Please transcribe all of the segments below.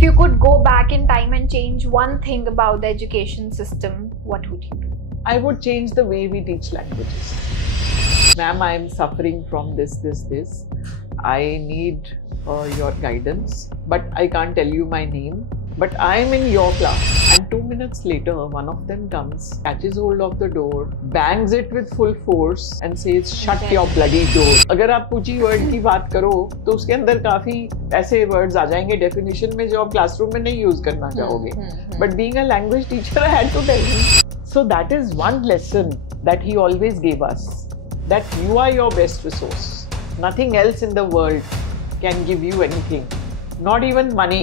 If you could go back in time and change one thing about the education system, what would you do? I would change the way we teach languages. Ma'am, I am suffering from this. I need your guidance, but I can't tell you my name. But I am in your class. And 2 minutes later, one of them comes, catches hold of the door, bangs it with full force and says, "Shut your bloody door." अगर आप पूछी word की बात करो तो उसके अंदर काफी ऐसे वर्ड्स आ जाएंगे डेफिनेशन में जो आप क्लासरूम में नहीं यूज करना चाहोगे. But being a language teacher, I had to tell him. So that is one lesson that he always gave us, that you are your best resource. Nothing else in the world can give you anything, not even money.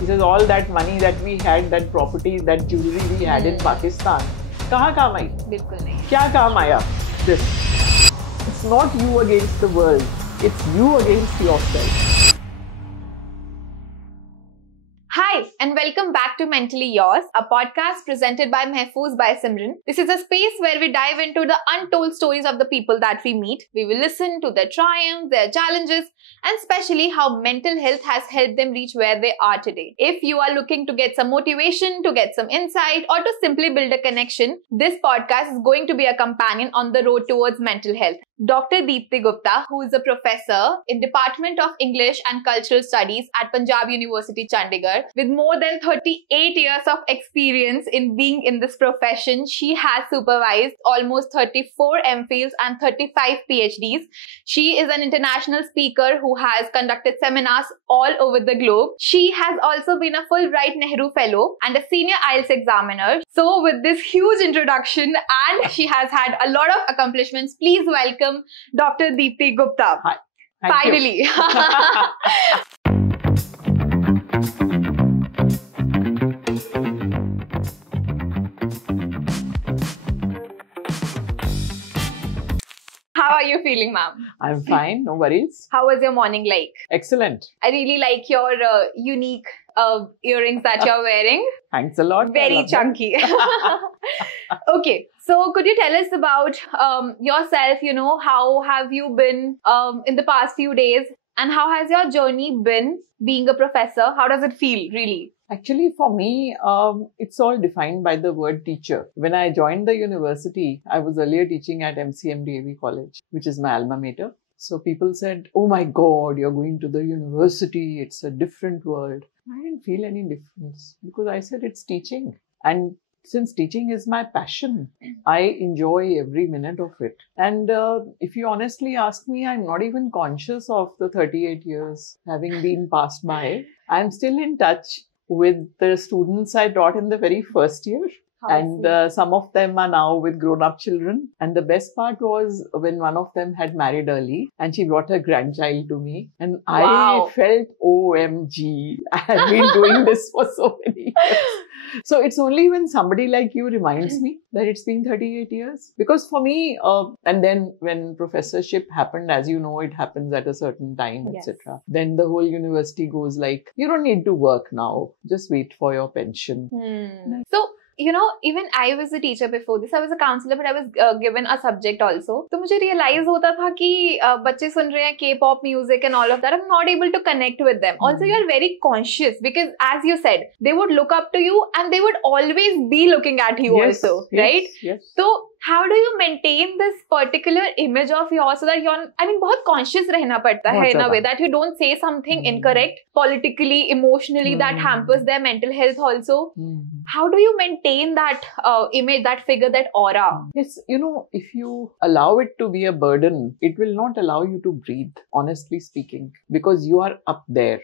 He says all that money that we had, that property, that jewelry we had in Pakistan, कहाँ काम आई? बिल्कुल नहीं. क्या काम आया? This. It's not you against the world. It's you against yourself. Hi, and welcome back to Mentally Yours, a podcast presented by Mehfooz by Simran. This is a space where we dive into the untold stories of the people that we meet. We will listen to their triumphs, their challenges, and especially how mental health has helped them reach where they are today. If you are looking to get some motivation, to get some insight, or to simply build a connection, this podcast is going to be a companion on the road towards mental health. Dr. Deepti Gupta, who is a professor in Department of English and Cultural Studies at Punjabuniversity, Chandigarh, with more than 38 years of experience in being in this profession. She has supervised almost 34 MPhils and 35 PhDs. She is an international speaker who has conducted seminars all over the globe. She has also been a Fulbright Nehru Fellow and a senior IELTS examiner. So with this huge introduction, and she has had a lot of accomplishments, please welcome Dr. Deepti Gupta. Hi. Thank Finally. you. How are you feeling, ma'am? I'm fine, no worries. How was your morning like? Excellent. I really like your unique earrings that you're wearing. Thanks a lot. Very chunky. Okay, so could you tell us about yourself, how have you been in the past few days, and how has your journey been being a professor? How does it feel, really? Actually, for me, it's all defined by the word teacher. When I joined the university, I was earlier teaching at MCMDAV College, which is my alma mater. So people said, "Oh my God, you're going to the university. It's a different world." I didn't feel any difference because I said it's teaching. And since teaching is my passion, I enjoy every minute of it. And if you honestly ask me, I'm not even conscious of the 38 years having been passed by. I'm still in touch with the students I taught in the very first year. And some of them are now with grown-up children. And the best part was when one of them had married early and she brought her grandchild to me. And Wow. I felt, OMG, I have been doing this for so many years. So it's only when somebody like you reminds me that it's been 38 years. Because for me, and then when professorship happened, as you know, it happens at a certain time, Yes. etc. Then the whole university goes like, you don't need to work now. Just wait for your pension. So, even I was a teacher before this. I was a counselor, but I was given a subject also. तो मुझे realize होता था कि बच्चे सुन रहे हैं K-pop music and all of that. I'm not able to connect with them. Also, you're very conscious because, as you said, they would look up to you and they would always be looking at you also, right? Yes. So, how do you maintain this particular image of yours so that बहुत conscious रहना पड़ता है in a way that you don't say something incorrect politically, emotionally that hampers their mental health also. How do you maintain that image, that figure, that aura? Yes, if you allow it to be a burden, it will not allow you to breathe, honestly speaking, because you are up there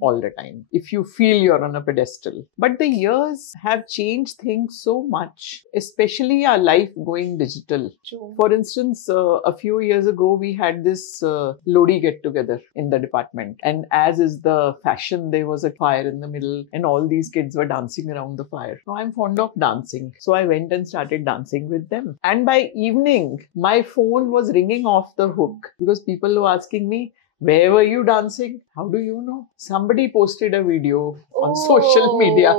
all the time. If you feel you're on a pedestal. But the years have changed things so much, especially our life going digital. True. For instance, a few years ago, we had this Lodi get-together in the department. And as is the fashion, there was a fire in the middle and all these kids were dancing around the fire. Now, I'm fond of dancing. So I went and started dancing with them. And by evening, my phone was ringing off the hook because people were asking me, "Where were you dancing? How do you know?" Somebody posted a video on social media.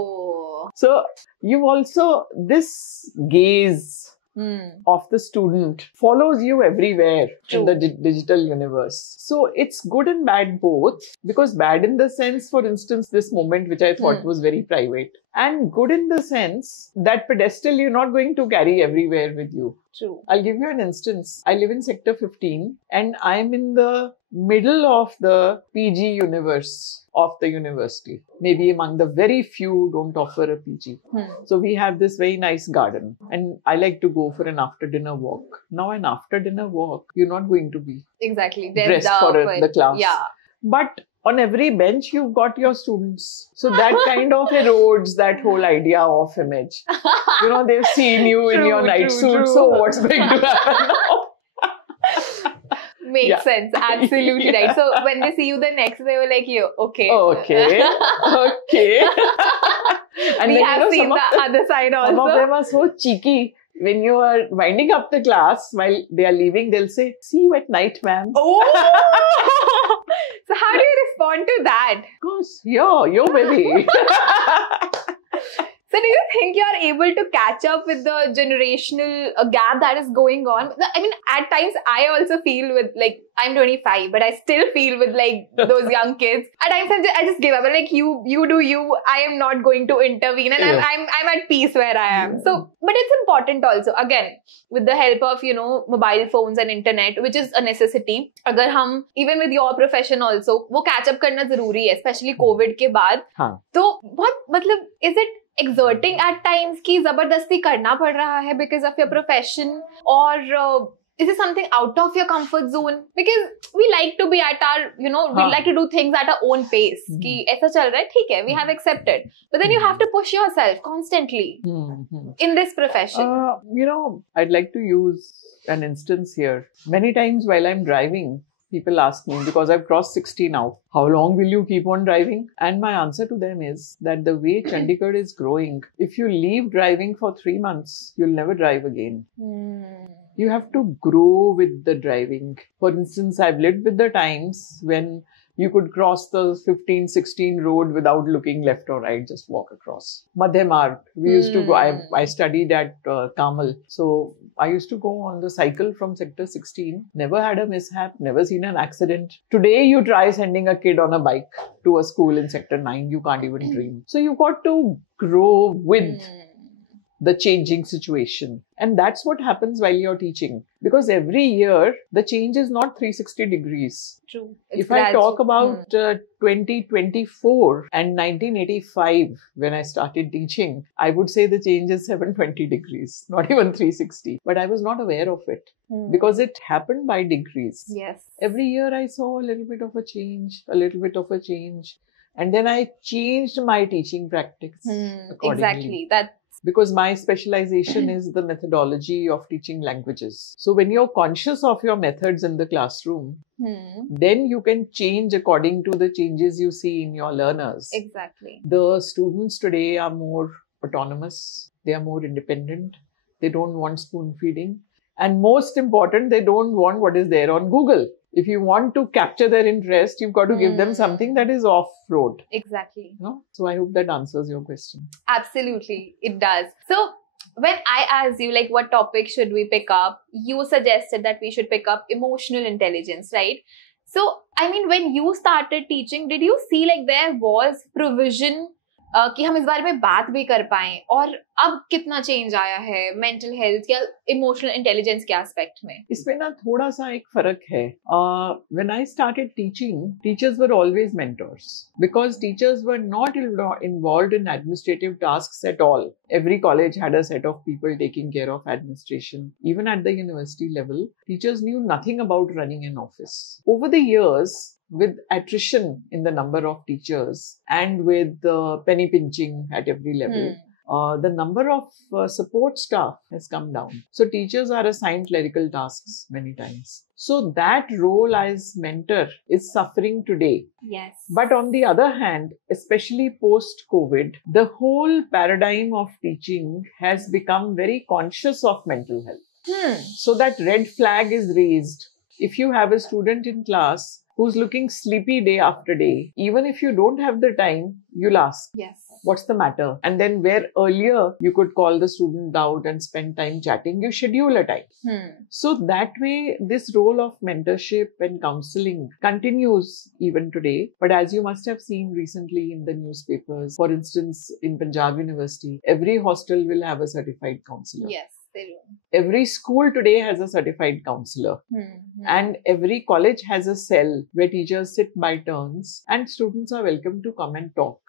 So you've also, this gaze of the student follows you everywhere in the digital universe. So it's good and bad both, because bad in the sense, for instance, this moment which I thought was very private, and good in the sense that pedestal you're not going to carry everywhere with you. True. I'll give you an instance. I live in sector 15 and I'm in the middle of the PG universe of the university. Maybe among the very few who don't offer a PG. So we have this very nice garden and I like to go for an after dinner walk. Now an after dinner walk, you're not going to be dressed for the class. Yeah. But on every bench, you've got your students. So that kind of erodes that whole idea of image. You know, they've seen you in your night suit. So what's going to happen now? Makes sense. Absolutely right. So when they see you the next day, they were like, okay. Okay. And we then, have seen the other side also. Some of them are so cheeky. When you are winding up the class, while they are leaving, they'll say, see you at night, ma'am. Oh! So how do you respond to that? Of course, yo baby. So do you think you are able to catch up with the generational gap that is going on? I mean, at times I also feel with, like, I'm 25, but I still feel with like those young kids. At times I just give up. I'm like, you do you. I am not going to intervene, and I'm at peace where I am. So, but it's important also. Again, with the help of mobile phones and internet, which is a necessity. अगर हम even with your profession also, वो catch up करना जरूरी है, especially COVID के बाद. तो बहुत मतलब is it exerting at times कि जबरदस्ती करना पड़ रहा है because of your profession, or is it something out of your comfort zone? Because we like to be at our, we like to do things at our own pace. कि ऐसा चल रहा है, ठीक है, we have accepted. But then you have to push yourself constantly in this profession. I'd like to use an instance here. Many times while I'm driving, people ask me, because I've crossed 60 now, how long will you keep on driving? And my answer to them is that the way Chandigarh is growing, if you leave driving for 3 months, you'll never drive again. You have to grow with the driving. For instance, I've lived with the times when you could cross the 15-16 road without looking left or right, just walk across. Madhya Marg, we used to go, I studied at Kamal. So I used to go on the cycle from sector 16, never had a mishap, never seen an accident. Today you try sending a kid on a bike to a school in sector 9, you can't even dream. So you've got to grow with the changing situation. And that's what happens while you're teaching. Because every year, the change is not 360 degrees. True. If I talk about 2024 and 1985, when I started teaching, I would say the change is 720 degrees, not even 360. But I was not aware of it because it happened by degrees. Yes. Every year I saw a little bit of a change, And then I changed my teaching practice accordingly. Exactly. Because my specialization is the methodology of teaching languages. So when you're conscious of your methods in the classroom, then you can change according to the changes you see in your learners. Exactly. The students today are more autonomous. They are more independent. They don't want spoon feeding. And most important, they don't want what is there on Google. If you want to capture their interest, you've got to give them something that is off-road. Exactly. So I hope that answers your question. Absolutely, it does. So when I asked you, like, what topic should we pick up, you suggested that we should pick up emotional intelligence, right? So, I mean, when you started teaching, did you see like there was provision कि हम इस बारे में बात भी कर पाएं, और अब कितना चेंज आया है मेंटल हेल्थ या इमोशनल इंटेलिजेंस के एस्पेक्ट में? इसमें ना थोड़ा सा एक फर्क है. When I started teaching, teachers were always mentors because teachers were not involved in administrative tasks at all. Every college had a set of people taking care of administration. Even at the university level, teachers knew nothing about running an office. Over the years, with attrition in the number of teachers and with penny pinching at every level, the number of support staff has come down. So teachers are assigned clerical tasks many times. So that role as mentor is suffering today. Yes. But on the other hand, especially post-COVID, the whole paradigm of teaching has become very conscious of mental health. So that red flag is raised. If you have a student in class who's looking sleepy day after day, even if you don't have the time, you'll ask, Yes. what's the matter? And then where earlier you could call the student out and spend time chatting, you schedule a time. So that way, this role of mentorship and counseling continues even today. But as you must have seen recently in the newspapers, for instance, in Punjab University, every hostel will have a certified counselor. Yes, they do. Every school today has a certified counselor. And every college has a cell where teachers sit by turns and students are welcome to come and talk.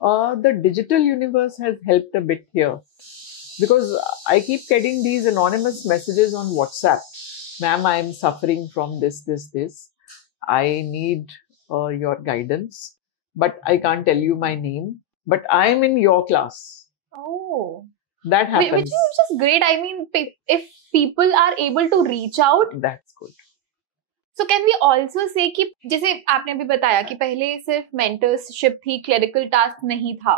The digital universe has helped a bit here because I keep getting these anonymous messages on WhatsApp. Ma'am, I am suffering from this. I need your guidance, but I can't tell you my name, but I am in your class. Oh. That happens. Which is just great. I mean, if people are able to reach out. That's good. So can we also say कि जैसे आपने अभी बताया कि पहले सिर्फ mentorship थी, clerical task नहीं था,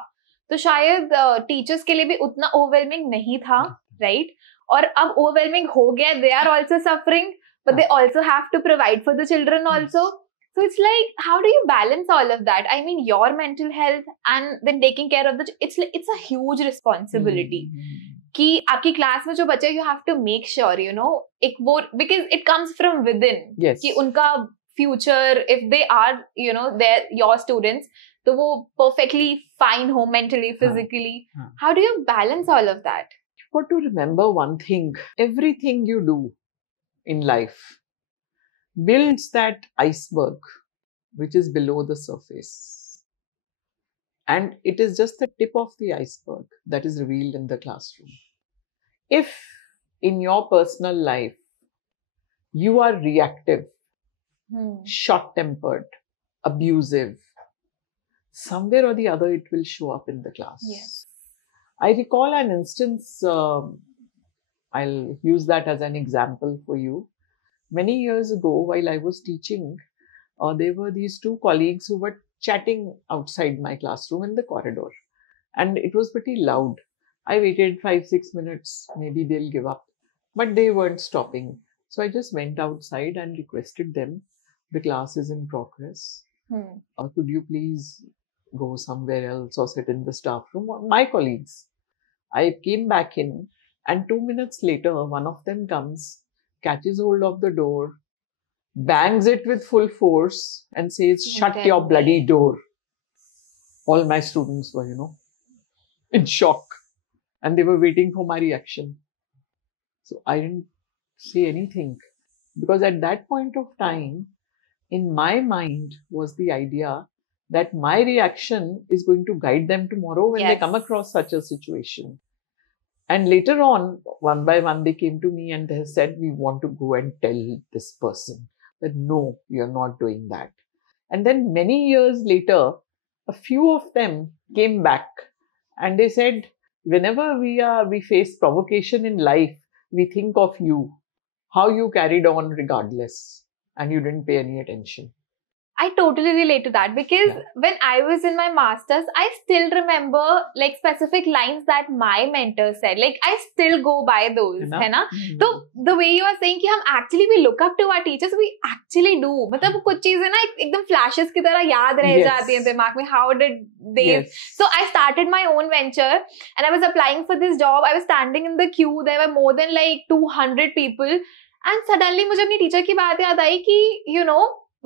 तो शायद टीचर्स के लिए भी उतना ओवरवेलमिंग नहीं था, राइट? और अब ओवरवेलमिंग हो गया, they are also suffering, but they also have to provide for the children also. So it's like, how do you balance all of that? I mean, your mental health and then taking care of it's a huge responsibility. कि आपकी class में जो बच्चे, you have to make sure, you know, एक वो, because it comes from within. Yes. कि उनका future, if they are, you know, they're your students, तो वो perfectly fine हो mentally, physically. How do you balance all of that? But to remember one thing, everything you do in life builds that iceberg which is below the surface. And it is just the tip of the iceberg that is revealed in the classroom. If in your personal life you are reactive, short-tempered, abusive, somewhere or the other it will show up in the class. Yes. I recall an instance, I'll use that as an example for you. Many years ago, while I was teaching, there were these two colleagues who were chatting outside my classroom in the corridor. And it was pretty loud. I waited 5-6 minutes, maybe they'll give up. But they weren't stopping. So I just went outside and requested them, the class is in progress. Could you please go somewhere else or sit in the staff room? My colleagues. I came back in and 2 minutes later, one of them comes, catches hold of the door, bangs it with full force and says, "Shut your bloody door." All my students were, in shock and they were waiting for my reaction. So I didn't say anything because at that point of time, in my mind was the idea that my reaction is going to guide them tomorrow when they come across such a situation. And later on, one by one, they came to me and they said, "We want to go and tell this person that no, you're not doing that." And then many years later, a few of them came back and they said, "Whenever we face provocation in life, we think of you, how you carried on regardless and you didn't pay any attention." I totally relate to that because when I was in my masters, I still remember like specific lines that my mentor said. Like I still go by those, है ना? So the way you are saying कि हम actually we look up to our teachers, we actually do. मतलब कुछ चीजें ना एकदम flashes की तरह याद रह जाती हैं दिमाग में. How did they? So I started my own venture and I was applying for this job. I was standing in the queue. There were more than like 200 people, and suddenly मुझे अपनी teacher की बात याद आई कि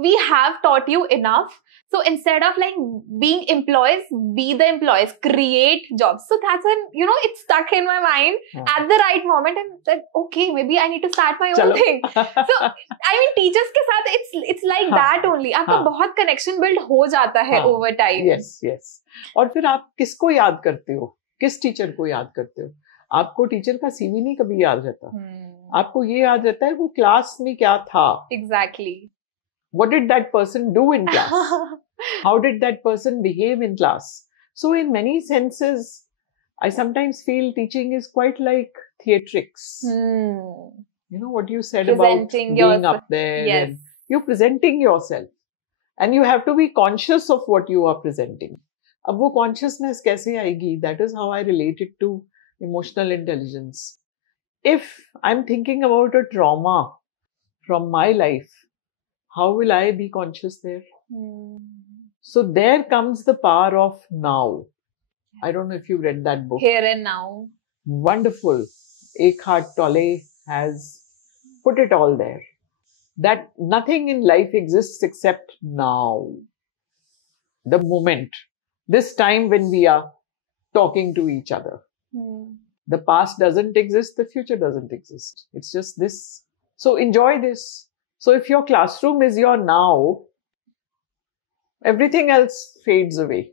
we have taught you enough. So instead of like being employees, be the employees, create jobs. So that's when, it stuck in my mind at the right moment and said, okay, maybe I need to start my own thing. So, I mean, teachers के साथ it's like that only. आपका बहुत connection build हो जाता है over time. Yes. और फिर आप किसको याद करते हो? किस टीचर को याद करते हो? आपको टीचर का CV नहीं कभी याद रहता. आपको ये याद रहता है वो क्लास में क्या था. Exactly. What did that person do in class? How did that person behave in class? So in many senses, I sometimes feel teaching is quite like theatrics. You know what you said Presenting about being up there. Yes. And you're presenting yourself. And you have to be conscious of what you are presenting. अब वो consciousness कैसे आएगी? That is how I relate it to emotional intelligence. If I'm thinking about a trauma from my life, how will I be conscious there? So there comes the power of now. I don't know if you read that book. Here and Now. Wonderful. Eckhart Tolle has put it all there. That nothing in life exists except now. The moment. This time when we are talking to each other. The past doesn't exist, the future doesn't exist. It's just this. So enjoy this. So if your classroom is your now, everything else fades away.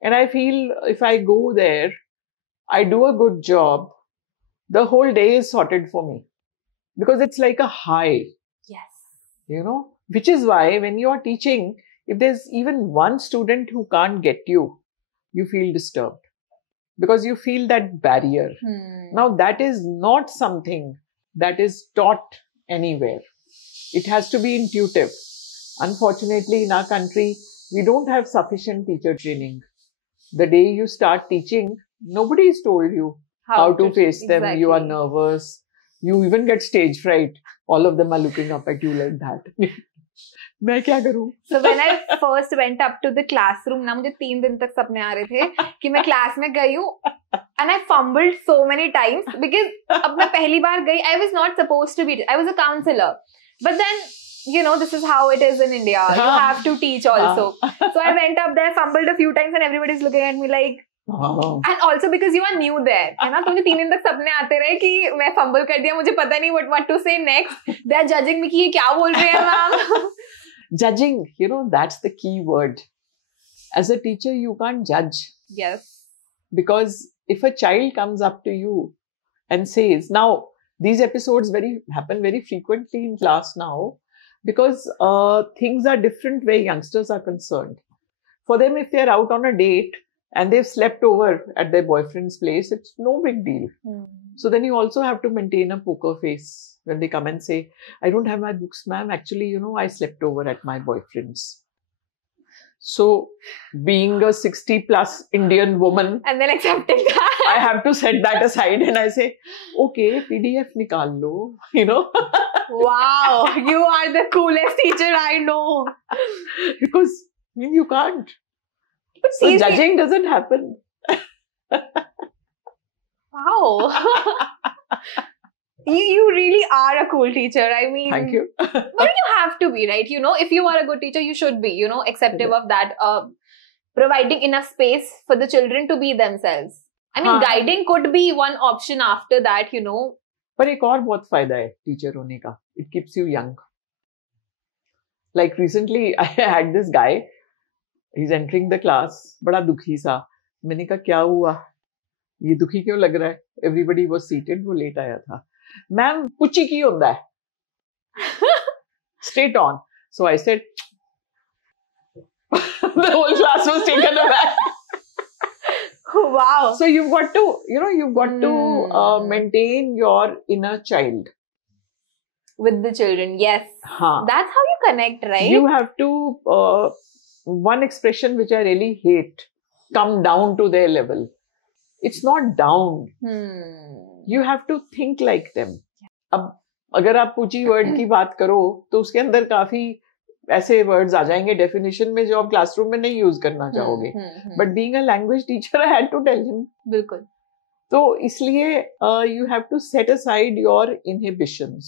And I feel if I go there, I do a good job, the whole day is sorted for me. Because it's like a high. Yes. Which is why when you are teaching, if there's even one student who can't get you, you feel disturbed. Because you feel that barrier. Now that is not something that is taught anywhere. It has to be intuitive. Unfortunately, in our country, we don't have sufficient teacher training. The day you start teaching, nobody's told you how to face them. Exactly. You are nervous. You even get stage fright. All of them are looking up at you like that. मैं क्या करूं? So when I first went up to the classroom, ना मुझे 3 दिन तक सपने आ रहे थे कि मैं क्लास में गई हूँ, and I fumbled so many times because अब मैं पहली बार गई, I was not supposed to be. I was a counselor, but then this is how it is in India. You have to teach also. So I went up there, fumbled a few times, and everybody's looking at me like. And also because you are new there, है ना? तो मुझे 3 दिन तक सपने आते रहे कि मैं fumble कर दिया, मुझे पता नहीं what to say next. They are judging me कि ये क्या बोल रहे हैं ma'am. Judging, that's the key word. As a teacher, you can't judge. Yes. Because if a child comes up to you and says, now these episodes happen very frequently in class now, because things are different where youngsters are concerned. For them, if they're out on a date and they've slept over at their boyfriend's place, it's no big deal. So then you also have to maintain a poker face when they come and say, I don't have my books, ma'am. Actually, I slept over at my boyfriend's. So being a 60 plus Indian woman, and then accepting that, I have to set that aside and I say, okay, PDF nikal lo, Wow, you are the coolest teacher I know. Because you can't. But so judging doesn't happen. Wow. You really are a cool teacher. I mean, thank you. But you have to be, right? If you are a good teacher, you should be, acceptive of that, providing enough space for the children to be themselves. I mean, guiding could be one option after that, But एक और बहुत फायदा है teacher होने का. It keeps you young. Like recently, I had this guy. He's entering the class. बड़ा दुखी सा. मैंने कहा क्या हुआ? ये दुखी क्यों लग रहा है? Everybody was seated. वो लेट आया था. Ma'am, पुची की होता है. Straight on. So I said, the whole class was taken aback. Wow. So you've got to, maintain your inner child. With the children, yes. That's how you connect, right? You have to, one expression which I really hate, come down to their level. It's not down. You have to think like them. अब अगर आप पूची word की बात करो तो उसके अंदर काफी ऐसे वर्ड्स आ जाएंगे डेफिनेशन में जो आप क्लासरूम में नहीं यूज करना चाहोगे. But being a language teacher I had to tell him. बिल्कुल. तो इसलिए you have to set aside your inhibitions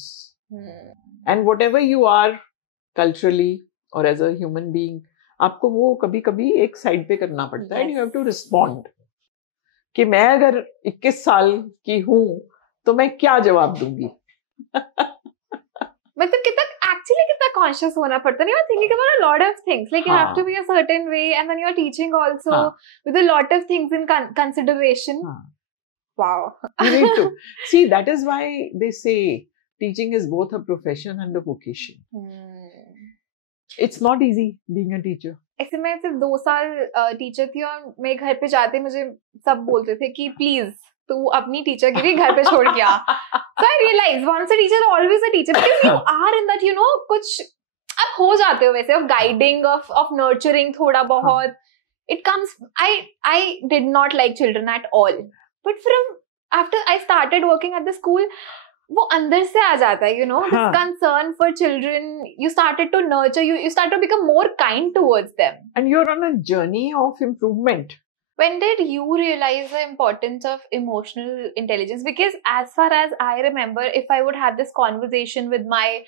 and whatever you are culturally और एज अ ह्यूमन बीइंग, आपको वो कभी कभी एक साइड पे करना पड़ता है. And you have to respond कि मैं अगर 21 साल की हूं तो मैं क्या जवाब दूंगी. मतलब कितना conscious होना पड़ता है. You are thinking about a lot of things. Like you have to be a certain way, and then you are teaching also with a lot of things in consideration. Wow. You need to. See, that is why they say teaching is both a profession and a vocation. It's not easy being a teacher. ऐसे मैं सिर्फ 2 साल teacher थी और मैं घर पे जाते मुझे सब बोलते थे कि प्लीज तू अपनी टीचर गिरी घर पे छोड़ के आ. So I realized once a teacher, always a teacher, because you are in that, कुछ आप हो जाते हो वैसे, of guiding, of nurturing थोड़ा बहुत. It comes. I did not like children at all. But after I started working at the school, वो अंदर से आ जाता है, this हाँ. concern for children. You started to nurture, you start to become more kind towards them. And you're on a journey of improvement. When did you realize the importance of emotional intelligence? Because as far as I remember, if I would have this conversation with my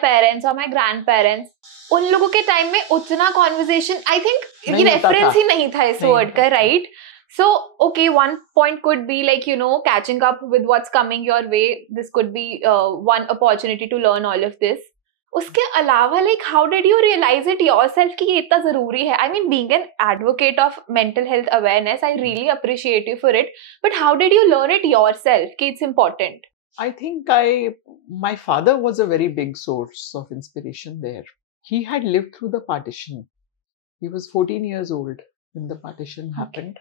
parents or my grandparents, उन लोगों के time में उतना conversation, I think ये reference ही नहीं था इस word का, right? So, okay, one point could be like, catching up with what's coming your way. This could be one opportunity to learn all of this. उसके अलावा, like, how did you realize it yourself कि ये इतना जरूरी है? I mean, being an advocate of mental health awareness, I really appreciate you for it. But how did you learn it yourself कि it's important? I think my father was a very big source of inspiration there. He had lived through the partition. He was 14 years old when the partition happened.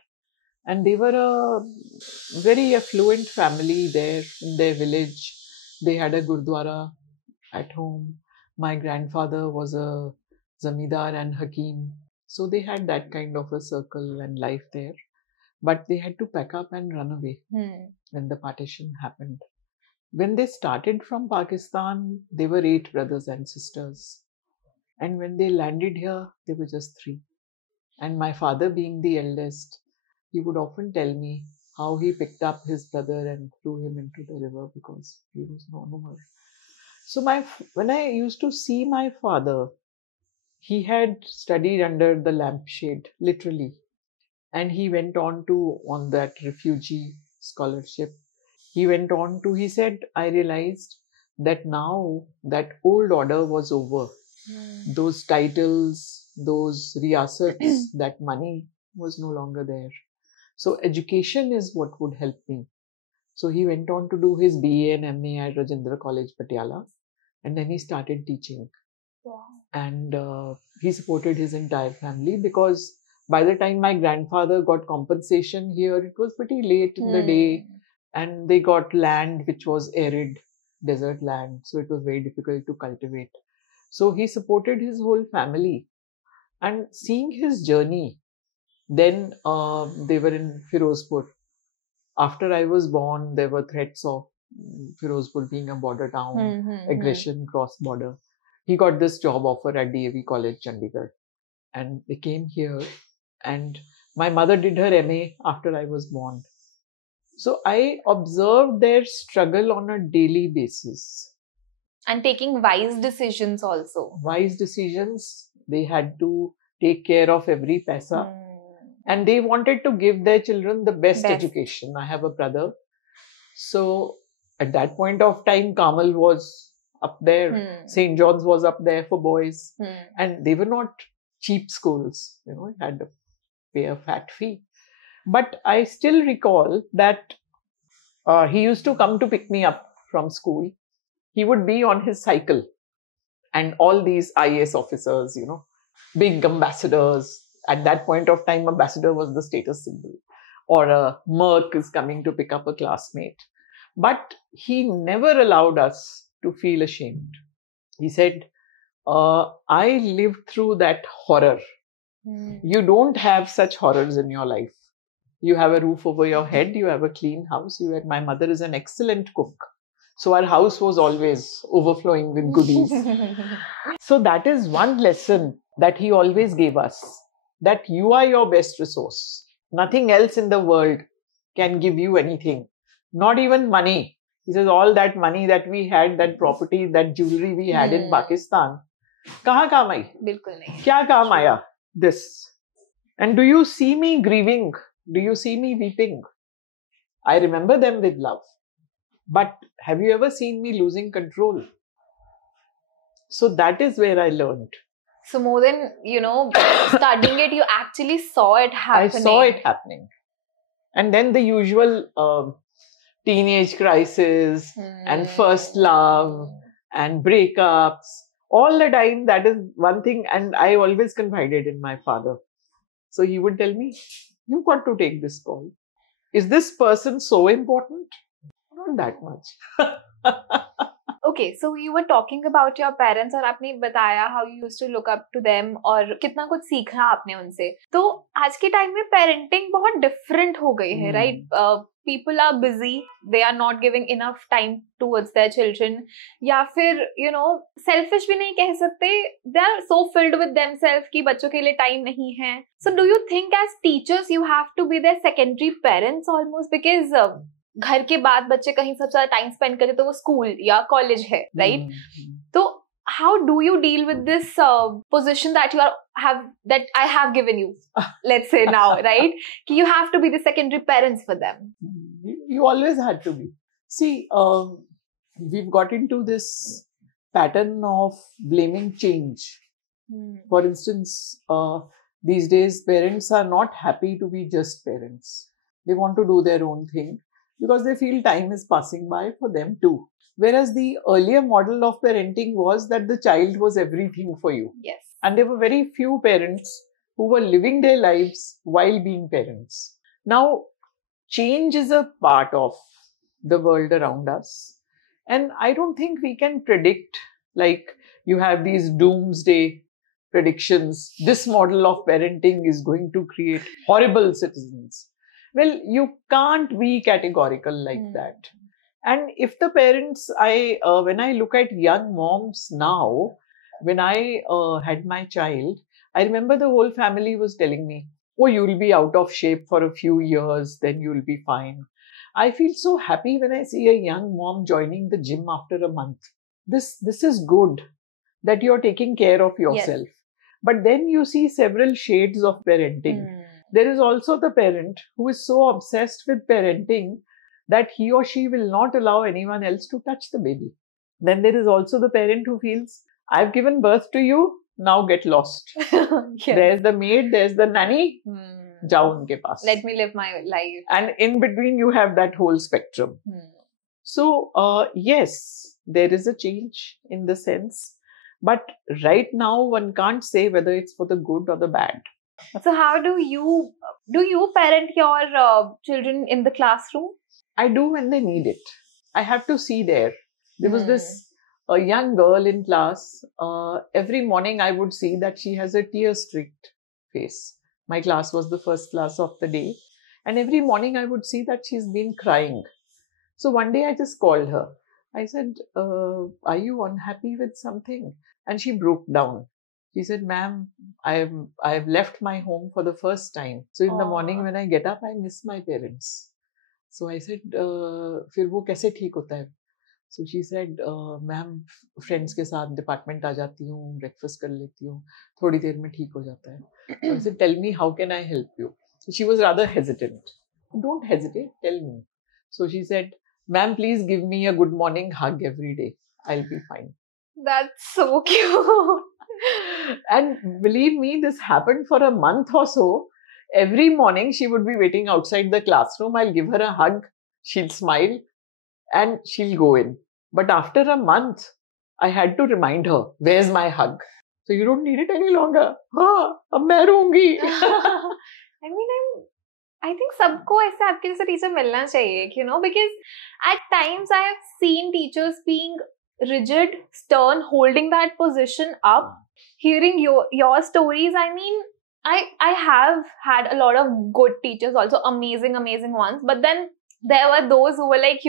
And they were a very affluent family there in their village. They had a gurdwara at home. My grandfather was a zamidar and hakim. So they had that kind of a circle and life there. But they had to pack up and run away when the partition happened. When they started from Pakistan, they were 8 brothers and sisters. And when they landed here, they were just 3. And my father, being the eldest, he would often tell me how he picked up his brother and threw him into the river because he was no more. So when I used to see my father, he had studied under the lampshade, literally. And he went on that refugee scholarship. He said, I realized that now that old order was over. Those titles, those riyasats, that money was no longer there. So education is what would help me. So he went on to do his BA and MA at Rajendra College, Patiala. And then he started teaching. Wow. And he supported his entire family because by the time my grandfather got compensation here, it was pretty late in the day. And they got land which was arid, desert land. So it was very difficult to cultivate. So he supported his whole family. And seeing his journey, then they were in Firozpur. After I was born, there were threats of Firozpur being a border town, aggression, cross-border. He got this job offer at DAV College, Chandigarh. And they came here. And my mother did her MA after I was born. So I observed their struggle on a daily basis. And taking wise decisions also. Wise decisions. They had to take care of every paisa. And they wanted to give their children the best education. I have a brother. So at that point of time, Kamal was up there. St. John's was up there for boys. And they were not cheap schools. You had to pay a fat fee. But I still recall that he used to come to pick me up from school. He would be on his cycle. And all these IAS officers, big ambassadors. At that point of time, ambassador was the status symbol. Or a merc is coming to pick up a classmate. But he never allowed us to feel ashamed. He said, I lived through that horror. You don't have such horrors in your life. You have a roof over your head. You have a clean house. My mother is an excellent cook. So our house was always overflowing with goodies. So that is one lesson that he always gave us. That you are your best resource. Nothing else in the world can give you anything. Not even money. He says all that money that we had, that property, that jewelry we had in Pakistan. Kahan kaam aayi? Bilkul nahi. Kya kaam aaya? This. And do you see me grieving? Do you see me weeping? I remember them with love. But have you ever seen me losing control? So that is where I learned. So more than, studying it, you actually saw it happening. I saw it happening. And then the usual teenage crisis and first love and breakups. All the time, that is one thing. And I always confided in my father. So he would tell me, you've got to take this call. Is this person so important? Not that much. Okay, so you were talking about your parents और आपने बताया how you used to look up to them और कितना कुछ सीखा आपने उनसे. तो आज के टाइम में parenting बहुत different हो गई है, right? People are busy, they are not giving enough time towards their children. या फिर selfish भी नहीं कह सकते. They are so filled with themselves कि बच्चों के लिए time नहीं है. So do you think as teachers you have to be their secondary parents almost because घर के बाद बच्चे कहीं सबसे ज्यादा टाइम स्पेंड करते तो वो स्कूल या कॉलेज है, राइट? तो how do you deal with this position that I have given you, let's say now, right, कि you have to be the secondary parents for them? You always had to be. See, we've got into this pattern of blaming change. For instance, these days parents are not happy to be just parents. They want to do their own thing, because they feel time is passing by for them too. Whereas the earlier model of parenting was that the child was everything for you. Yes. And there were very few parents who were living their lives while being parents. Now, change is a part of the world around us. And I don't think we can predict, like you have these doomsday predictions. This model of parenting is going to create horrible citizens. Well, you can't be categorical like that. And if the parents, when I look at young moms now, when I had my child, I remember the whole family was telling me, oh, you'll be out of shape for a few years, then you'll be fine. I feel so happy when I see a young mom joining the gym after a month. This is good that you're taking care of yourself. Yes. But then you see several shades of parenting. There is also the parent who is so obsessed with parenting that he or she will not allow anyone else to touch the baby. Then there is also the parent who feels, I've given birth to you, now get lost. Yes. There's the maid, there's the nanny, jao unke paas. Let me live my life. And in between you have that whole spectrum. So, yes, there is a change in the sense. But right now one can't say whether it's for the good or the bad. So how do you parent your children in the classroom? I do when they need it. I have to see there. There was this young girl in class. Every morning I would see that she has a tear-streaked face. My class was the first class of the day. And every morning I would see that she's been crying. So one day I just called her. I said, are you unhappy with something? And she broke down. She said, ma'am, I've left my home for the first time. So in the morning when I get up, I miss my parents. So I said, फिर वो कैसे ठीक होता है? So she said, ma'am, friends के साथ department आ जाती हूँ, breakfast कर लेती हूँ, थोड़ी देर में ठीक हो जाता है. So I said, tell me, how can I help you? So she was rather hesitant. Don't hesitate, tell me. So she said, ma'am, please give me a good morning hug every day. I'll be fine. That's so cute. And believe me, this happened for a month or so. Every morning she would be waiting outside the classroom. I'll give her a hug. She'll smile and she'll go in. But after a month, I had to remind her, where's my hug? So you don't need it any longer. अब मैं रहूंगी. I think सबको ऐसे आपके जैसे teacher मिलना चाहिए, because at times I have seen teachers being rigid, stern, holding that position up. Hearing your stories, I have had a lot of good teachers, also amazing ones. But then there were those who were like,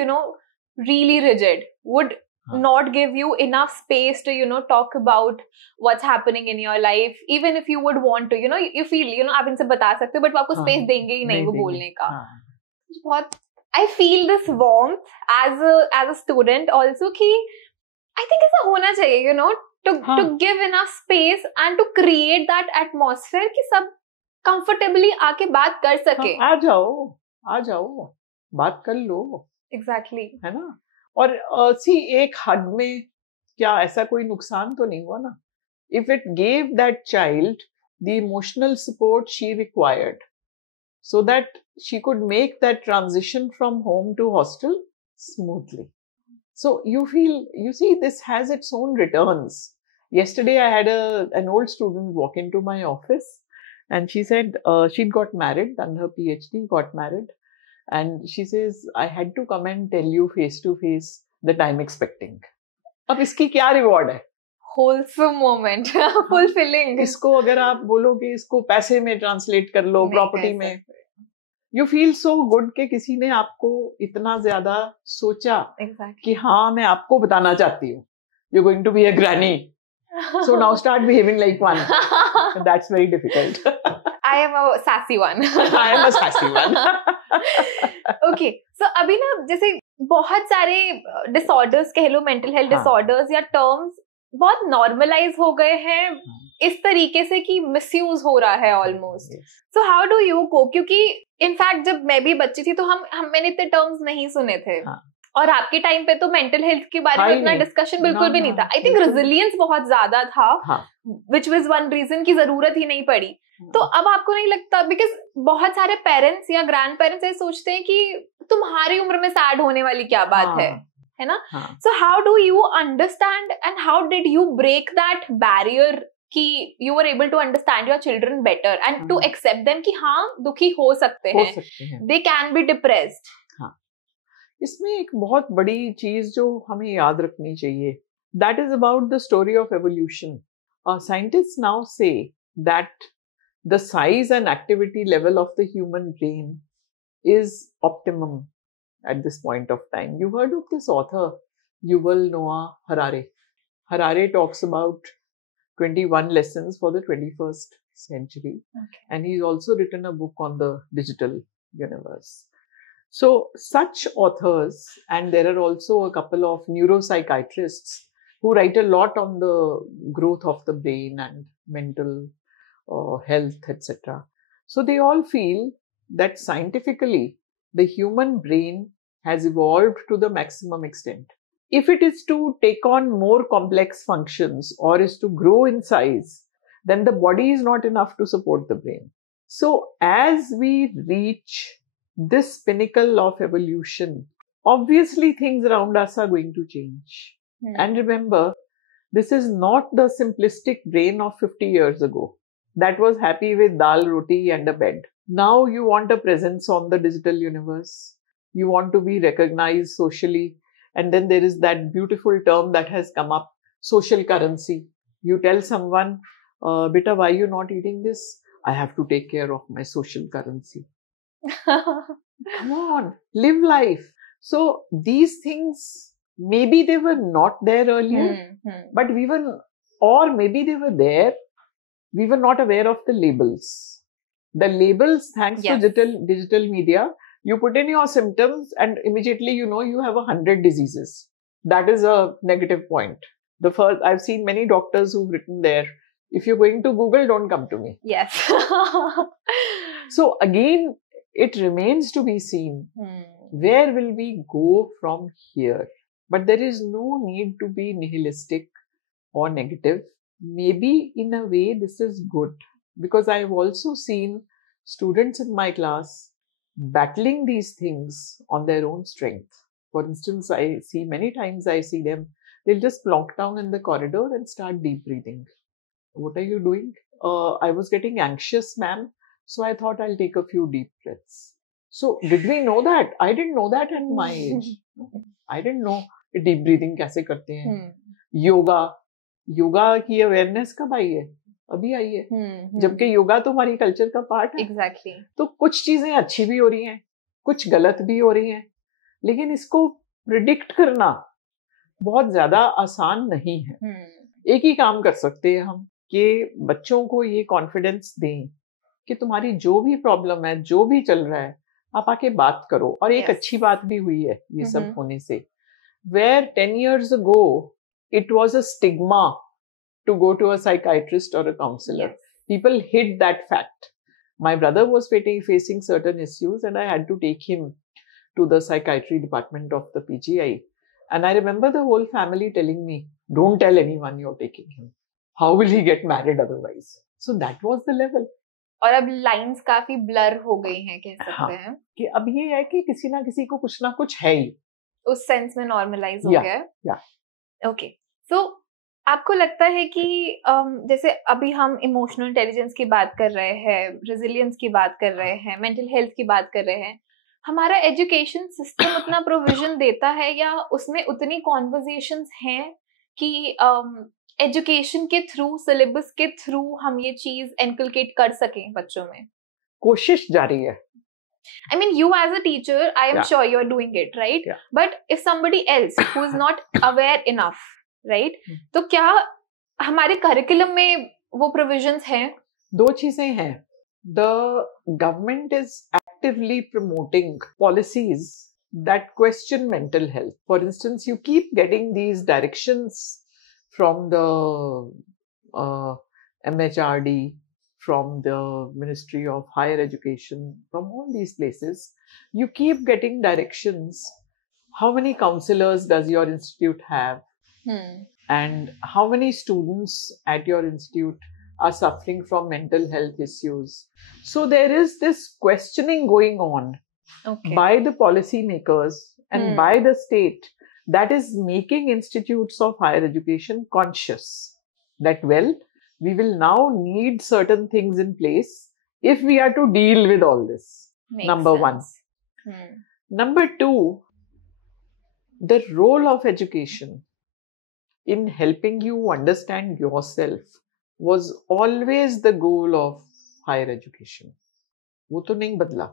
really rigid, would not give you enough space to, talk about what's happening in your life. Even if you would want to, you feel, आप इनसे बता सकते हो, but वो आपको space देंगे ही नहीं वो बोलने का. I feel this warmth as a student also कि I think ऐसा होना चाहिए, to give enough space and to create that atmosphere कि सब comfortably आके बात कर सके. आ जाओ, बात कर लो. Exactly. है ना? और एक हग में क्या ऐसा कोई नुकसान तो नहीं हुआ ना? If it gave that child the emotional support she required so that she could make that transition from home to hostel smoothly. So you see, this has its own returns. Yesterday, I had an old student walk into my office and she said she'd got married, done her PhD, got married. And she says, I had to come and tell you face to face that I'm expecting. अब इसकी क्या reward है? wholesome moment, fulfilling. इसको अगर आप बोलोगे इसको पैसे में ट्रांसलेट कर लो, प्रॉपर्टी में, यू फील सो गुड कि किसी ने आपको इतना ज्यादा सोचा कि हाँ मैं आपको बताना चाहती हूँ, you going to be a granny, so now start behaving like one. That's very difficult. I am a sassy one. I am a sassy one. Okay, so अभी ना जैसे बहुत सारे disorders कह लो, mental health disorders या terms बहुत normalise हो गए हैं इस तरीके से कि मिसयूज हो रहा है almost. So how do you cope? क्योंकि इनफैक्ट जब मैं भी बच्ची थी तो मैंने इतने टर्म्स नहीं सुने थे. और आपके टाइम पे तो मेंटल हेल्थ के बारे में इतना डिस्कशन बिल्कुल भी नहीं था. आई थिंक रेजिलियंस बहुत ज्यादा था, विच वाज वन रीजन की जरूरत ही नहीं पड़ी. तो अब आपको नहीं लगता, बिकॉज बहुत सारे पेरेंट्स या ग्रैंड पेरेंट्स ये सोचते हैं कि तुम्हारी उम्र में सैड होने वाली क्या बात है ना? So how do you understand and how did you break that barrier कि you were able to understand your children better and to accept them कि हाँ दुखी हो सकते हैं, they can be depressed. इसमें एक बहुत बड़ी चीज जो हमें याद रखनी चाहिए, that is about the story of evolution. Scientists now say that the size and activity level of the human brain is optimum at this point of time. You heard of this author, Yuval Noah Harari. Harari talks about 21 lessons for the 21st century. And he's also written a book on the digital universe. So such authors, and there are also a couple of neuropsychiatrists who write a lot on the growth of the brain and mental health, etc. So they all feel that scientifically the human brain has evolved to the maximum extent. If it is to take on more complex functions or is to grow in size, then the body is not enough to support the brain. So as we reach this pinnacle of evolution, obviously things around us are going to change. And remember, this is not the simplistic brain of 50 years ago that was happy with dal, roti and a bed. Now you want a presence on the digital universe. You want to be recognized socially. And then there is that beautiful term that has come up, social currency. You tell someone, beta, why are you not eating this? I have to take care of my social currency. Come on, live life. So these things, maybe they were not there earlier, but we were, or maybe they were there. We were not aware of the labels. The labels, thanks to digital media, you put in your symptoms and immediately you know you have 100 diseases. That is a negative point. The first, I've seen many doctors who've written there, if you're going to Google, don't come to me. Yes. So again, it remains to be seen. Where will we go from here? But there is no need to be nihilistic or negative. Maybe in a way this is good, because I've also seen students in my class battling these things on their own strength. For instance, I see many times I see them, they'll just plonk down in the corridor and start deep breathing. What are you doing? I was getting anxious, ma'am. So I thought I'll take a few deep breaths. So did we know that? I didn't know that at my age. I didn't know deep breathing कैसे करते हैं. योगा की awareness कब आई है? अभी आई है. जबकि योगा तो हमारी कल्चर का पार्ट है. Exactly. तो कुछ चीजें अच्छी भी हो रही हैं, कुछ गलत भी हो रही हैं, लेकिन इसको प्रिडिक्ट करना बहुत ज्यादा आसान नहीं है. एक ही काम कर सकते हैं हम कि बच्चों को ये कॉन्फिडेंस दें कि तुम्हारी जो भी प्रॉब्लम है, जो भी चल रहा है, आप आके बात करो. और एक अच्छी बात भी हुई है ये सब होने से. Where 10 years ago it was a stigma to go to a psychiatrist or a counselor. People hid that fact. My brother was facing certain issues and I had to take him to the psychiatry department of the PGI. And I remember the whole family telling me, don't tell anyone you're taking him. How will he get married otherwise? So that was the level. और अब lines काफी blur हो गई हैं, कह सकते हैं कि अब ये है कि किसी ना किसी को कुछ ना कुछ है ही, उस सेंस में नॉर्मलाइज हो गया. ओके, सो आपको लगता है कि जैसे अभी हम इमोशनल इंटेलिजेंस की बात कर रहे हैं, रेजिलियंस की बात कर रहे हैं, मेंटल हेल्थ की बात कर रहे हैं, हमारा एजुकेशन सिस्टम उतना प्रोविजन देता है या उसमें उतनी कॉन्वर्सेशंस हैं कि एजुकेशन के थ्रू, सिलेबस के थ्रू हम ये चीज इनकलकेट कर सकें बच्चों में? कोशिश जारी है. I mean, you as a teacher, I am Yeah. sure you're doing it, right? Yeah. But if somebody else who is not aware enough, right? तो क्या हमारे करिकुलम में वो provisions हैं? दो चीजें हैं. The government is actively promoting policies that question mental health. For instance, you keep getting these directions from the MHRD, from the Ministry of Higher Education, from all these places. You keep getting directions. How many counselors does your institute have? And how many students at your institute are suffering from mental health issues? So there is this questioning going on by the policymakers and by the state that is making institutes of higher education conscious that, well, we will now need certain things in place if we are to deal with all this. Number one. Number two, the role of education in helping you understand yourself was always the goal of higher education. वो तो नहीं बदला.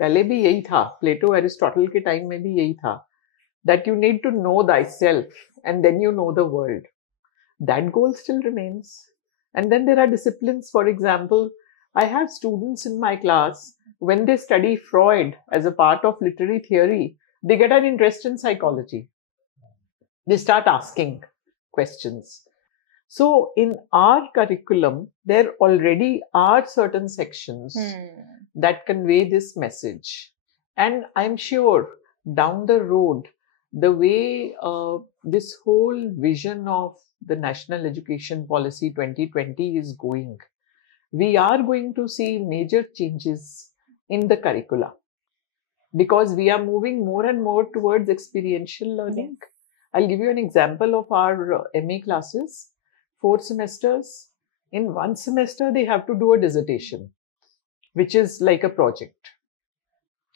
पहले भी यही था. प्लेटो, Aristotle के time में भी यही था. That you need to know thyself and then you know the world. That goal still remains. And then there are disciplines. For example, I have students in my class, when they study Freud as a part of literary theory, they get an interest in psychology. They start asking questions. So in our curriculum, there already are certain sections that convey this message. And I'm sure down the road, the way this whole vision of the National Education Policy 2020 is going, we are going to see major changes in the curricula because we are moving more and more towards experiential learning. I'll give you an example of our MA classes. 4 semesters. In one semester, they have to do a dissertation, which is like a project,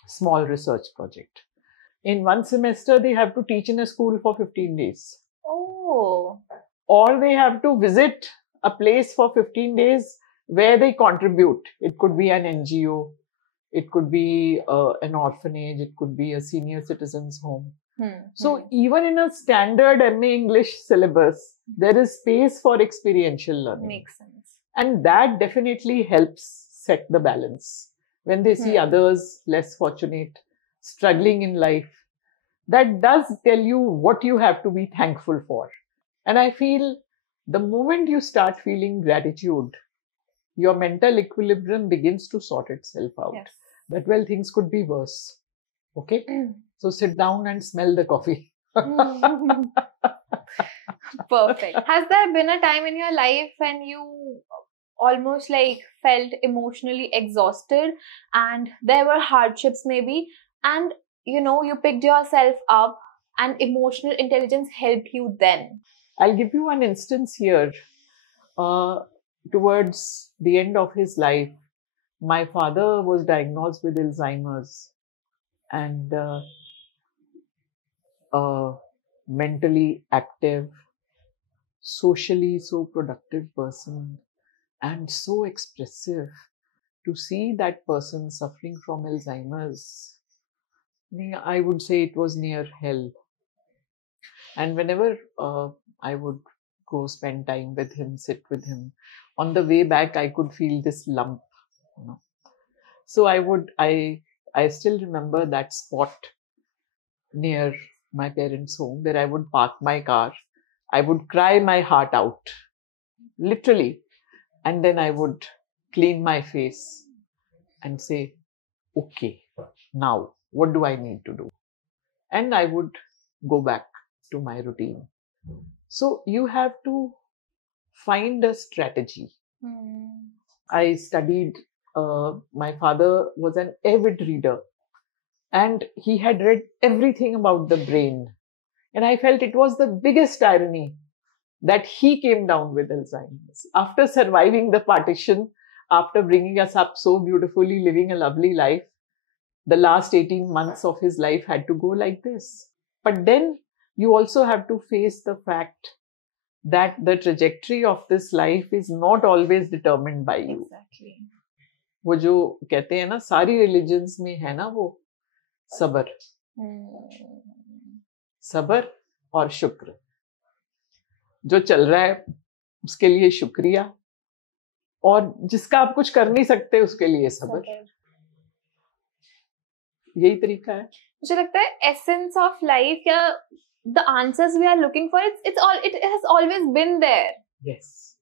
small research project. In one semester, they have to teach in a school for 15 days. Oh. Or they have to visit a place for 15 days where they contribute. It could be an NGO, it could be an orphanage, it could be a senior citizens home. So even in a standard MA English syllabus, there is space for experiential learning. Makes sense. And that definitely helps set the balance. When they see others less fortunate, struggling in life, that does tell you what you have to be thankful for. And I feel the moment you start feeling gratitude, your mental equilibrium begins to sort itself out. Yes. That, well, things could be worse. Okay? So sit down and smell the coffee. Perfect. Has there been a time in your life when you almost like felt emotionally exhausted and there were hardships maybe, and you picked yourself up and emotional intelligence helped you then? I'll give you an instance here. Towards the end of his life, my father was diagnosed with Alzheimer's, and mentally active, socially so productive person, and so expressive. To see that person suffering from Alzheimer's, I would say it was near hell. And whenever I would go spend time with him, sit with him, on the way back, I could feel this lump. So I still remember that spot near my parents' home where I would park my car. I would cry my heart out, literally. And then I would clean my face and say, okay, now what do I need to do? And I would go back to my routine. So you have to find a strategy. I studied, my father was an avid reader and he had read everything about the brain. And I felt it was the biggest irony that he came down with Alzheimer's. After surviving the partition, after bringing us up so beautifully, living a lovely life, the last 18 months of his life had to go like this. But then you also have to face the fact that the trajectory of this life is not always determined by you. Exactly. वो जो कहते हैं ना सारी religions में है ना वो सबर, सबर और शुक्र. जो चल रहा है उसके लिए शुक्रिया, और जिसका आप कुछ कर नहीं सकते उसके लिए सबर. यही तरीका है. मुझे लगता है एसेंस ऑफ लाइफ या the answers we are looking for it has always been there. Yes.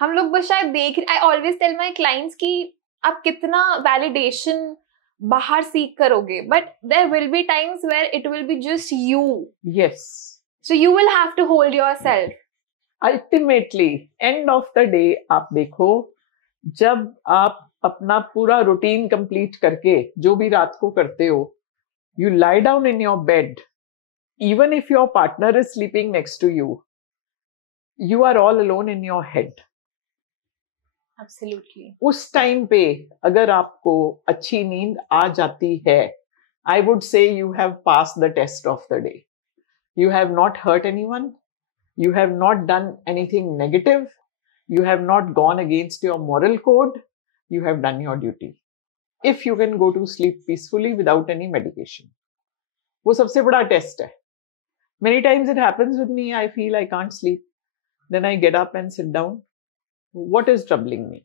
हम लोग बस शायद देख. I always tell my clients कि आप कितना वैलिडेशन बाहर सीख करोगे, but there will be times where it will be just you. Yes. So you will have to hold yourself. Ultimately end of the day आप देखो, जब आप अपना पूरा रूटीन कंप्लीट करके जो भी रात को करते हो, you lie down in your bed, even if your partner is sleeping next to you, you are all alone in your head. Absolutely. उस टाइम पे अगर आपको अच्छी नींद आ जाती है, I would say you have passed the test of the day. You have not hurt anyone. You have not done anything negative. You have not gone against your moral code. You have done your duty. If you can go to sleep peacefully without any medication. वो सबसे बड़ा test है. Many times it happens with me. I feel I can't sleep. Then I get up and sit down. What is troubling me?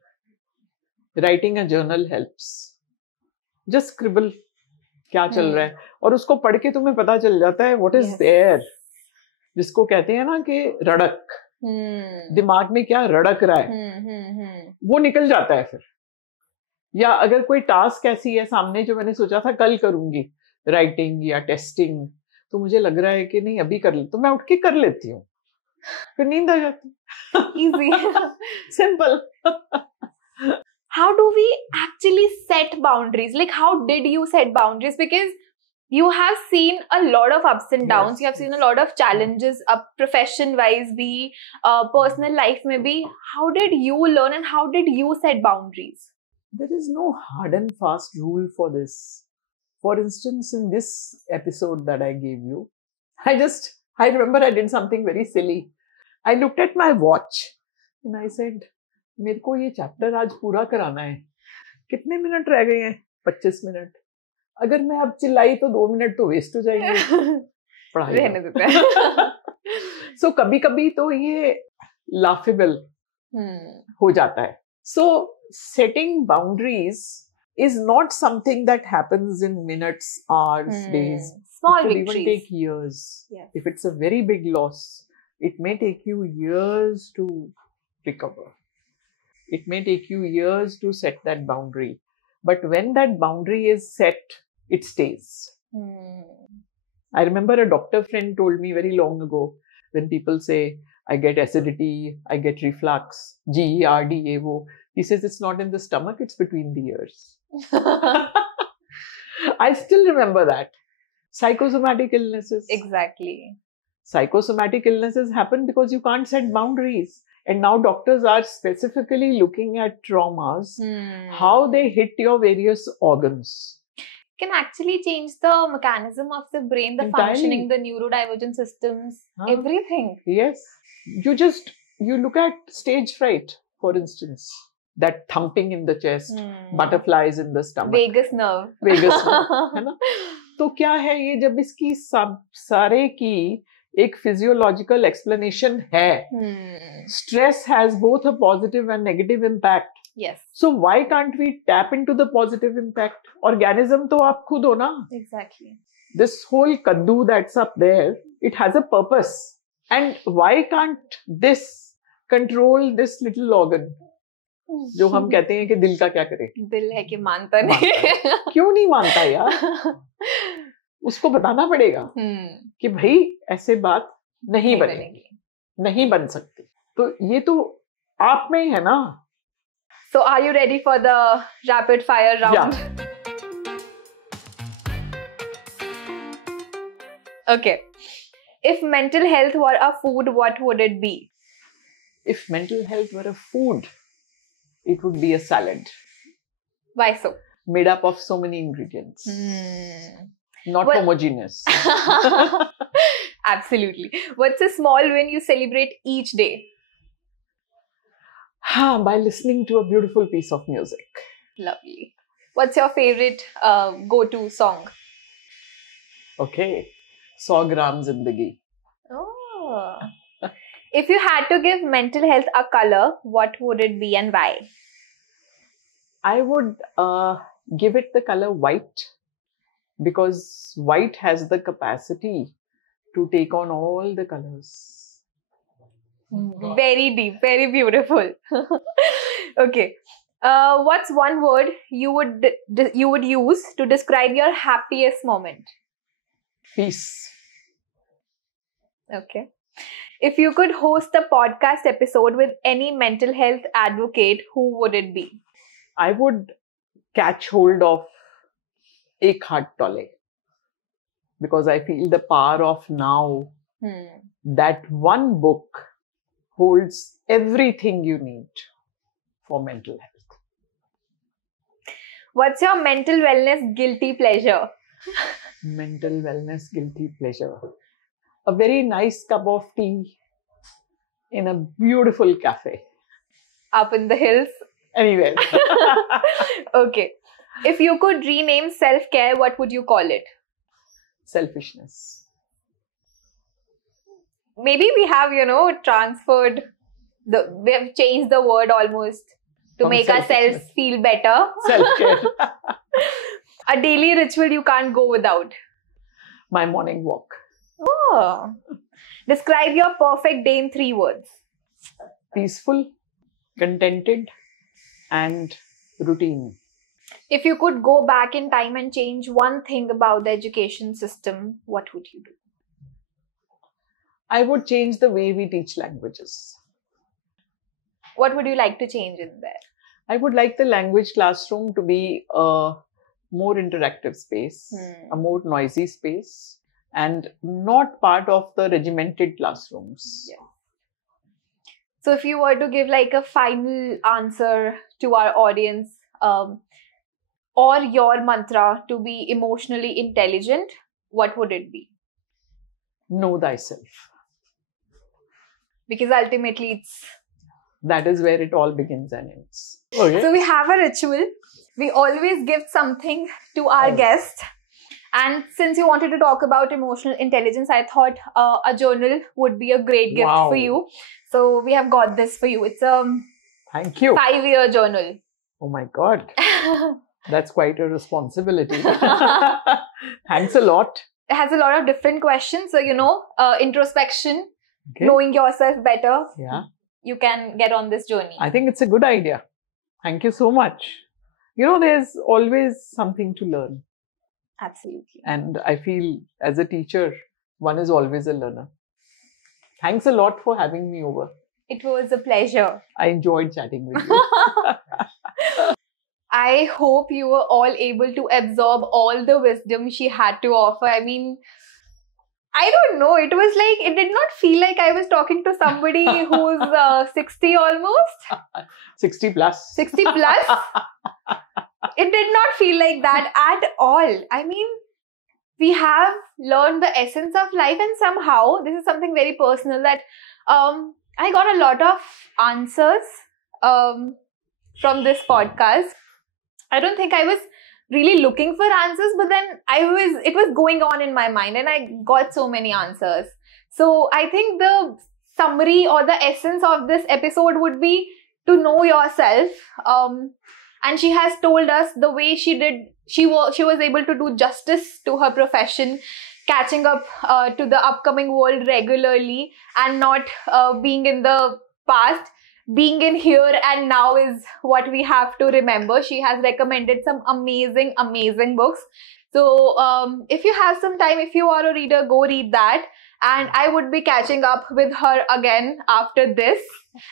Writing a journal helps. Just scribble. क्या चल रहा है, और उसको पढ़ के तुम्हें पता चल जाता है what is there. जिसको कहते हैं ना कि रड़क, दिमाग में क्या रड़क रहा है, वो निकल जाता है फिर. या अगर कोई टास्क ऐसी है सामने जो मैंने सोचा था कल करूंगी, राइटिंग या टेस्टिंग, तो मुझे लग रहा है कि नहीं अभी कर ले, तो मैं उठ के कर लेती हूँ, फिर नींद आ जाती. Easy. Simple. How do we actually set boundaries? Like, how did you set boundaries? Because you have seen a lot of ups and downs. Yes, you have seen a lot of challenges, profession wise be, personal life maybe. How did you learn and how did you set boundaries? There is no hard and fast rule for this. For instance, in this episode that I gave you, I remember I did something very silly. I looked at my watch and I said, मेरे को ये chapter आज पूरा कराना है. कितने minute रह गए हैं? 25 मिनट. अगर मैं अब चिल्लाई तो 2 मिनट तो वेस्ट हो जाएंगे. रहने देते हैं. So कभी कभी तो ये laughable हो जाता है. So setting boundaries is not something that happens in minutes, hours, days. Small it could victories. even take years. Yes. If it's a very big loss, it may take you years to recover. It may take you years to set that boundary. But when that boundary is set, it stays. I remember a doctor friend told me very long ago, when people say, I get acidity, I get reflux, GERD, evo. He says it's not in the stomach, it's between the ears. I still remember that. Psychosomatic illnesses. Exactly. Psychosomatic illnesses happen because you can't set boundaries. And now doctors are specifically looking at traumas, how they hit your various organs. Can actually change the mechanism of the brain, the Entirely. functioning, the neurodivergent systems, everything. Yes. You look at stage fright, for instance. That thumping in the chest, butterflies in the stomach. Vagus nerve. Vagus nerve. है ना? तो क्या है ये, जब इसकी सारे की एक physiological explanation है. Stress has both a positive and negative impact. Yes. So why can't we tap into the positive impact? Organism तो आप खुद हो ना. Exactly. This whole kaddu that's up there, it has a purpose. And why can't this control this little organ? जो हम कहते हैं कि दिल का क्या करे? दिल है कि मानता नहीं. क्यों नहीं मानता यार? उसको बताना पड़ेगा कि भाई ऐसे बात नहीं बनेगी, नहीं बन सकती. तो ये तो आप में ही है ना. So are you ready for the rapid fire round? Yeah. Okay. If mental health were a food, what would it be? If mental health were a food, it would be a salad. Why so? Made up of so many ingredients. Not homogeneous. Absolutely. What's a small win you celebrate each day? By listening to a beautiful piece of music. Lovely. What's your favorite go-to song? Okay. 100 gram zindagi. Oh. If you had to give mental health a color, what would it be and why? I would give it the color white, because white has the capacity to take on all the colors. Very deep, very beautiful. Okay. What's one word you would use to describe your happiest moment? Peace. Okay. If you could host a podcast episode with any mental health advocate, who would it be? I would catch hold of Ek Haath Tole, because I feel the power of now. That one book holds everything you need for mental health. What's your mental wellness guilty pleasure? Mental wellness guilty pleasure. A very nice cup of tea in a beautiful cafe. Up in the hills? Anywhere. Okay. If you could rename self-care, what would you call it? Selfishness. Maybe we have, transferred we have changed the word almost to make ourselves feel better. Self-care. A daily ritual you can't go without. My morning walk. Oh. Describe your perfect day in 3 words. Peaceful, contented, and routine. If you could go back in time and change one thing about the education system, what would you do? I would change the way we teach languages. What would you like to change in there? I would like the language classroom to be a more interactive space, a more noisy space, and not part of the regimented classrooms. Yeah. So if you were to give like a final answer to our audience, or your mantra to be emotionally intelligent, what would it be? Know thyself. Because ultimately that is where it all begins and ends. Okay. So we have a ritual. We always give something to our guest. And since you wanted to talk about emotional intelligence, I thought a journal would be a great gift for you. So we have got this for you. It's a Thank you. 5-year journal. Oh my God. That's quite a responsibility. Thanks a lot. It has a lot of different questions. So, introspection, knowing yourself better. Yeah. You can get on this journey. I think it's a good idea. Thank you so much. There's always something to learn. Absolutely. And I feel as a teacher, one is always a learner. Thanks a lot for having me over. It was a pleasure. I enjoyed chatting with you. I hope you were all able to absorb all the wisdom she had to offer. I mean, I don't know. It was like, it did not feel like I was talking to somebody who's 60 almost. 60 plus. 60 plus. It did not feel like that at all. I mean, we have learned the essence of life, and somehow, this is something very personal, that I got a lot of answers from this podcast. I don't think I was really looking for answers, but then it was going on in my mind and I got so many answers. So I think the summary or the essence of this episode would be to know yourself. And she has told us the way she did, she was able to do justice to her profession, catching up to the upcoming world regularly and not being in the past. Being in here and now is what we have to remember. She has recommended some amazing, amazing books. So if you have some time, if you are a reader, go read that. And I would be catching up with her again after this.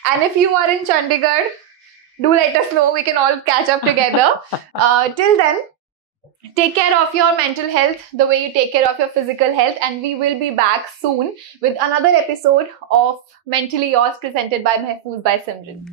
And if you are in Chandigarh, do let us know. We can all catch up together. Till then, take care of your mental health the way you take care of your physical health, and we will be back soon with another episode of Mentally Yours presented by Simran.